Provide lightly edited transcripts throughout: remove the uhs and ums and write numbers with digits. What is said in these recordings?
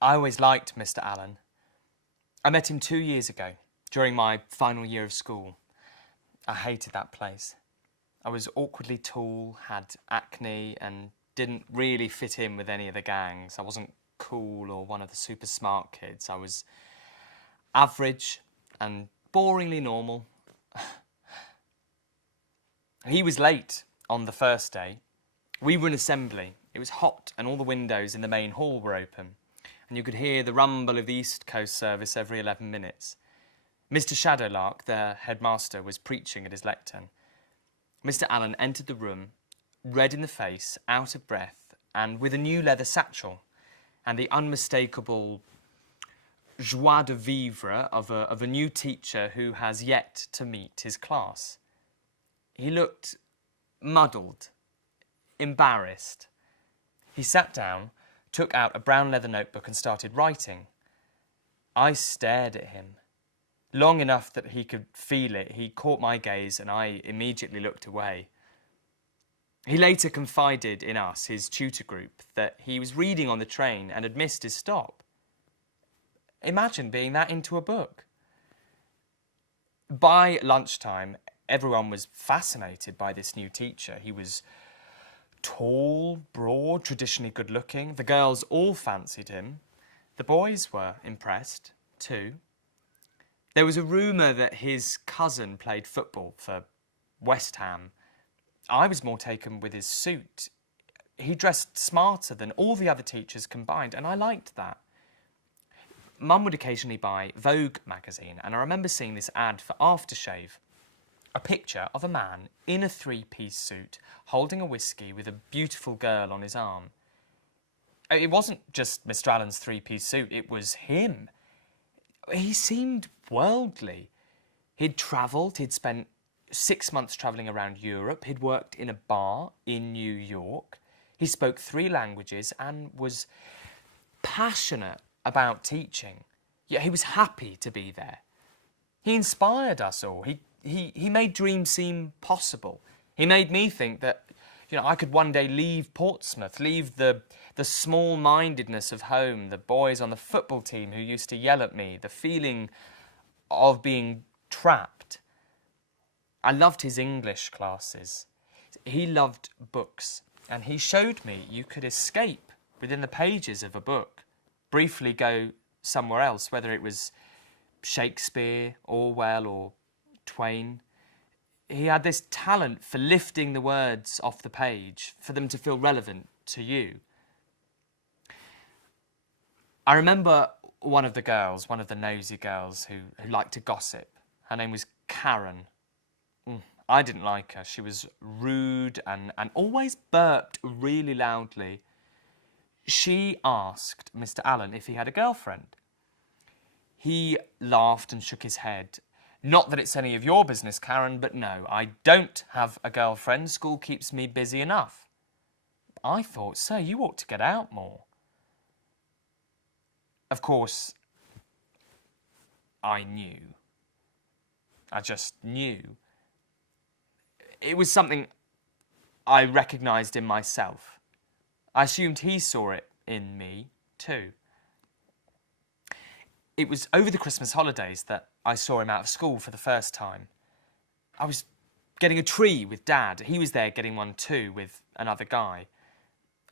I always liked Mr. Allen. I met him 2 years ago, during my final year of school. I hated that place. I was awkwardly tall, had acne, and didn't really fit in with any of the gangs. I wasn't cool or one of the super smart kids. I was average and boringly normal. He was late on the first day. We were in assembly. It was hot and all the windows in the main hall were open, and you could hear the rumble of the East Coast service every 11 minutes. Mr. Shadowlark, the headmaster, was preaching at his lectern. Mr. Allen entered the room, red in the face, out of breath, and with a new leather satchel, and the unmistakable joie de vivre of a new teacher who has yet to meet his class. He looked muddled, embarrassed. He sat down, took out a brown leather notebook and started writing. I stared at him. Long enough that he could feel it, he caught my gaze and I immediately looked away. He later confided in us, his tutor group, that he was reading on the train and had missed his stop. Imagine being that into a book. By lunchtime, everyone was fascinated by this new teacher. He was tall, broad, traditionally good-looking. The girls all fancied him. The boys were impressed, too. There was a rumour that his cousin played football for West Ham. I was more taken with his suit. He dressed smarter than all the other teachers combined, and I liked that. Mum would occasionally buy Vogue magazine, and I remember seeing this ad for aftershave. A picture of a man in a three-piece suit holding a whiskey with a beautiful girl on his arm. It wasn't just Mr. Allen's three-piece suit, it was him. He seemed worldly. He'd travelled, he'd spent 6 months travelling around Europe, he'd worked in a bar in New York, he spoke 3 languages and was passionate about teaching. Yet he was happy to be there. He inspired us all. He made dreams seem possible. He made me think that, I could one day leave Portsmouth, leave the small-mindedness of home, the boys on the football team who used to yell at me, the feeling of being trapped. I loved his English classes. He loved books, and he showed me you could escape within the pages of a book, briefly go somewhere else, whether it was Shakespeare, Orwell, or Twain. He had this talent for lifting the words off the page, for them to feel relevant to you. I remember one of the nosy girls who liked to gossip. Her name was Karen. I didn't like her. She was rude and always burped really loudly. She asked Mr. Allen if he had a girlfriend. He laughed and shook his head. Not that it's any of your business, Karen, but no, I don't have a girlfriend. School keeps me busy enough. I thought, sir, you ought to get out more. Of course, I knew. I just knew. It was something I recognised in myself. I assumed he saw it in me, too. It was over the Christmas holidays that I saw him out of school for the first time. I was getting a tree with Dad. He was there getting one too with another guy.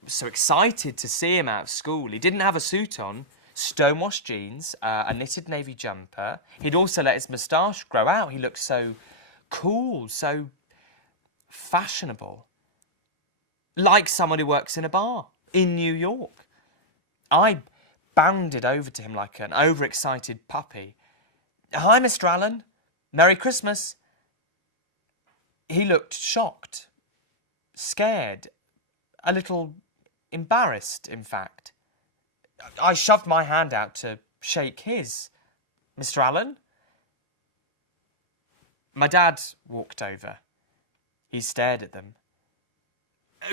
I was so excited to see him out of school. He didn't have a suit on, stonewashed jeans, a knitted navy jumper. He'd also let his moustache grow out. He looked so cool, so fashionable. Like someone who works in a bar in New York. I bounded over to him like an overexcited puppy. Hi, Mr. Allen. Merry Christmas. He looked shocked, scared, a little embarrassed, in fact. I shoved my hand out to shake his. Mr. Allen? My dad walked over. He stared at them.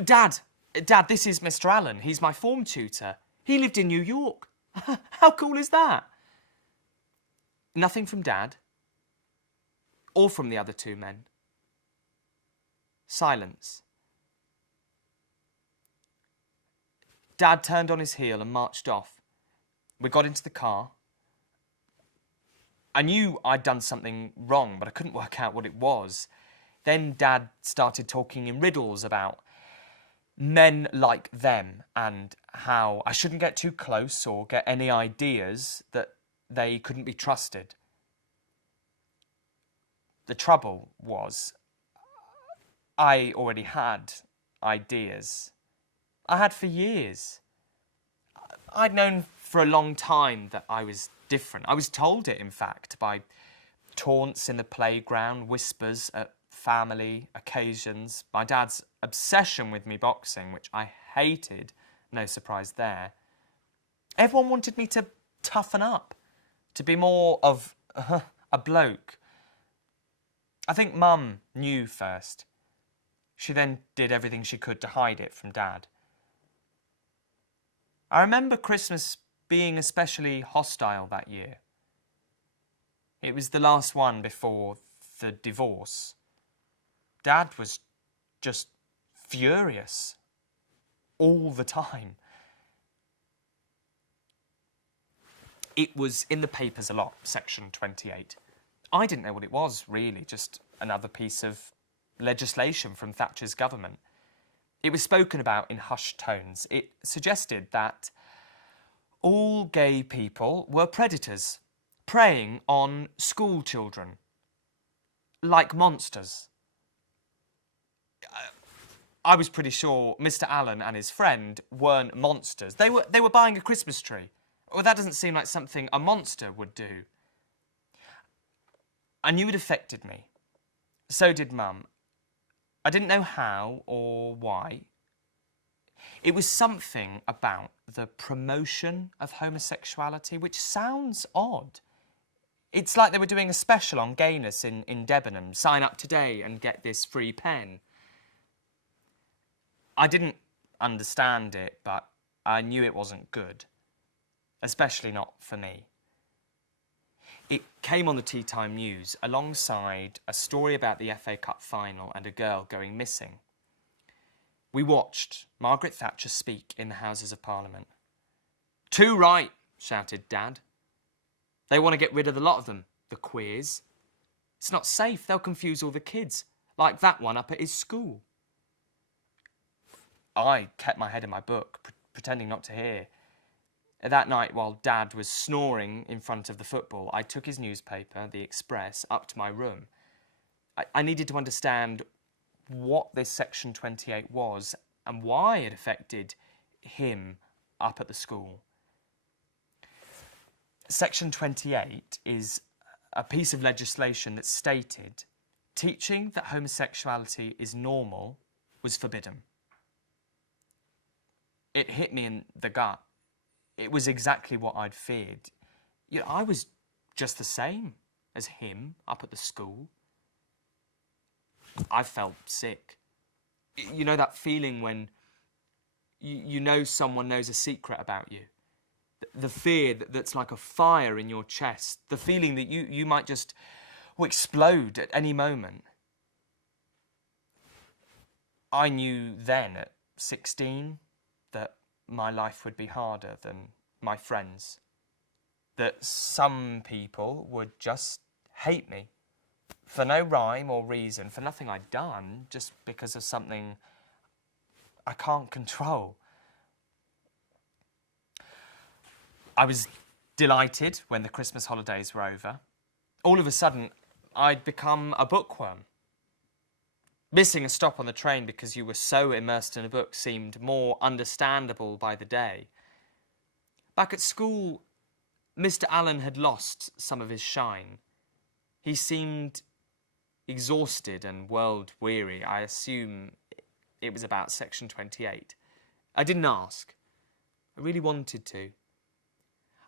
Dad, this is Mr. Allen. He's my form tutor. He lived in New York. How cool is that? Nothing from Dad or from the other 2 men. Silence. Dad turned on his heel and marched off. We got into the car. I knew I'd done something wrong, but I couldn't work out what it was. Then Dad started talking in riddles about men like them and how I shouldn't get too close or get any ideas, that they couldn't be trusted. The trouble was, I already had ideas. I had for years. I'd known for a long time that I was different. I was told it, in fact, by taunts in the playground, whispers at family occasions, my dad's obsession with me boxing, which I hated, no surprise there. Everyone wanted me to toughen up, to be more of a bloke. I think Mum knew first. She then did everything she could to hide it from Dad. I remember Christmas being especially hostile that year. It was the last one before the divorce. Dad was just furious all the time. It was in the papers a lot, Section 28. I didn't know what it was, really, just another piece of legislation from Thatcher's government. It was spoken about in hushed tones. It suggested that all gay people were predators, preying on school children, like monsters. I was pretty sure Mr. Allen and his friend weren't monsters. They were buying a Christmas tree. Well, that doesn't seem like something a monster would do. I knew it affected me. So did Mum. I didn't know how or why. It was something about the promotion of homosexuality, which sounds odd. It's like they were doing a special on gayness in Debenham. Sign up today and get this free pen. I didn't understand it, but I knew it wasn't good. Especially not for me. It came on the Tea Time News alongside a story about the FA Cup final and a girl going missing. We watched Margaret Thatcher speak in the Houses of Parliament. "Too right," shouted Dad. "They want to get rid of the lot of them, the queers. It's not safe, they'll confuse all the kids, like that one up at his school." I kept my head in my book, pretending not to hear. That night, while Dad was snoring in front of the football, I took his newspaper, The Express, up to my room. I needed to understand what this Section 28 was and why it affected him up at the school. Section 28 is a piece of legislation that stated teaching that homosexuality is normal was forbidden. It hit me in the gut. It was exactly what I'd feared. I was just the same as him up at the school. I felt sick. You know that feeling when you know someone knows a secret about you? The fear that's like a fire in your chest. The feeling that you might just explode at any moment. I knew then at 16 that my life would be harder than my friends. That some people would just hate me for no rhyme or reason, for nothing I'd done, just because of something I can't control. I was delighted when the Christmas holidays were over. All of a sudden, I'd become a bookworm. Missing a stop on the train because you were so immersed in a book seemed more understandable by the day. Back at school, Mr. Allen had lost some of his shine. He seemed exhausted and world-weary. I assume it was about Section 28. I didn't ask. I really wanted to.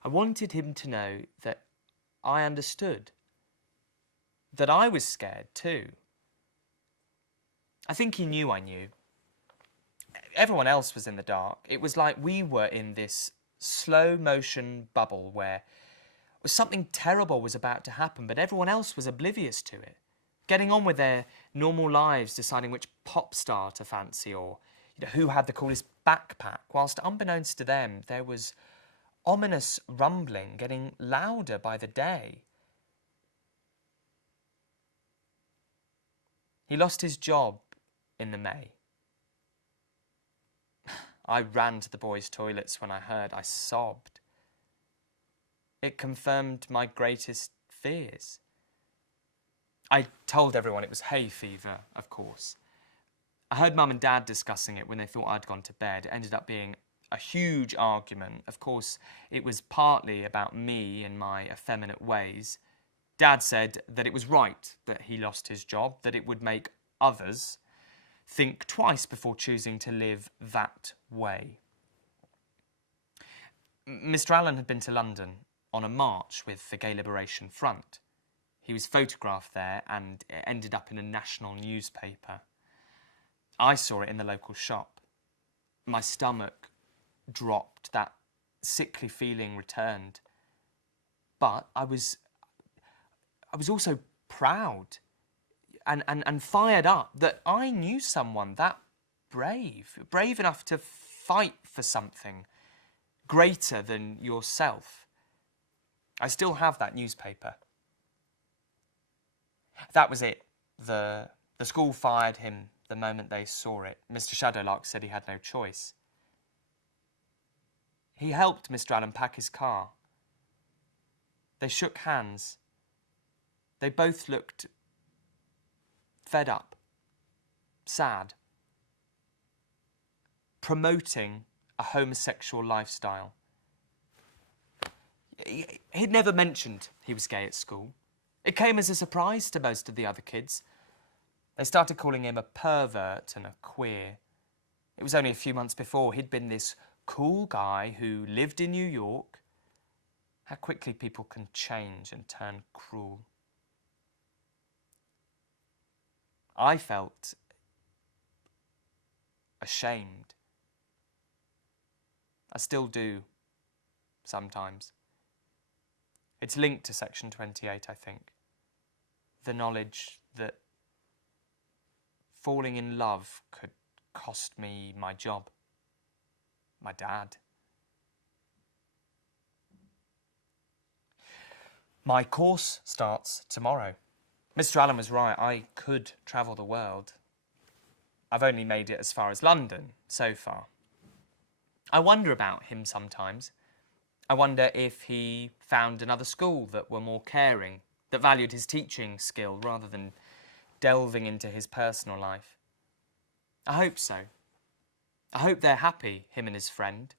I wanted him to know that I understood. That I was scared too. I think he knew I knew. Everyone else was in the dark. It was like we were in this slow-motion bubble where something terrible was about to happen, but everyone else was oblivious to it, getting on with their normal lives, deciding which pop star to fancy or who had the coolest backpack, whilst unbeknownst to them, there was ominous rumbling getting louder by the day. He lost his job in the May. I ran to the boys' toilets when I heard. I sobbed. It confirmed my greatest fears. I told everyone it was hay fever, of course. I heard Mum and Dad discussing it when they thought I'd gone to bed. It ended up being a huge argument. Of course, it was partly about me and my effeminate ways. Dad said that it was right that he lost his job, that it would make others think twice before choosing to live that way. Mr. Allen had been to London on a march with the Gay Liberation Front. He was photographed there and it ended up in a national newspaper. I saw it in the local shop. My stomach dropped, that sickly feeling returned. But I was also proud and fired up that I knew someone that brave enough to fight for something greater than yourself. I still have that newspaper. That was it. The school fired him the moment they saw it. Mr. Shadowlark said he had no choice. He helped Mr. Allen pack his car. They shook hands. They both looked fed up, sad, promoting a homosexual lifestyle. He'd never mentioned he was gay at school. It came as a surprise to most of the other kids. They started calling him a pervert and a queer. It was only a few months before he'd been this cool guy who lived in New York. How quickly people can change and turn cruel. I felt ashamed. I still do, sometimes. It's linked to Section 28, I think. The knowledge that falling in love could cost me my job, my dad. My course starts tomorrow. Mr. Allen was right, I could travel the world. I've only made it as far as London so far. I wonder about him sometimes. I wonder if he found another school that were more caring, that valued his teaching skill rather than delving into his personal life. I hope so. I hope they're happy, him and his friend.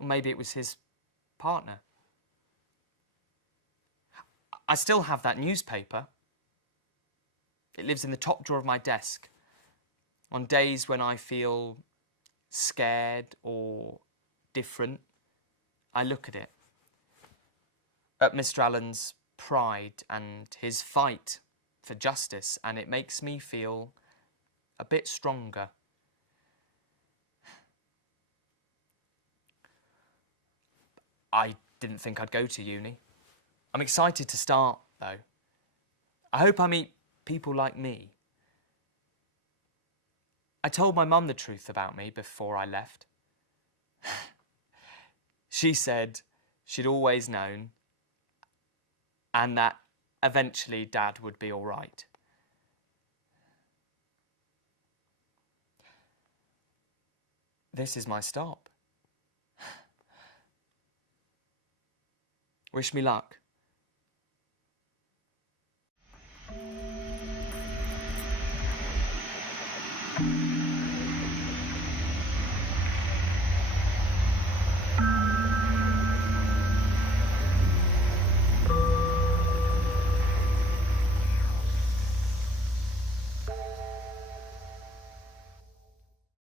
Or maybe it was his partner. I still have that newspaper. It lives in the top drawer of my desk. On days when I feel scared or different, I look at it. At Mr. Allen's pride and his fight for justice, and it makes me feel a bit stronger. I didn't think I'd go to uni. I'm excited to start, though. I hope I meet people like me. I told my mum the truth about me before I left. She said she'd always known and that eventually Dad would be all right. This is my stop. Wish me luck.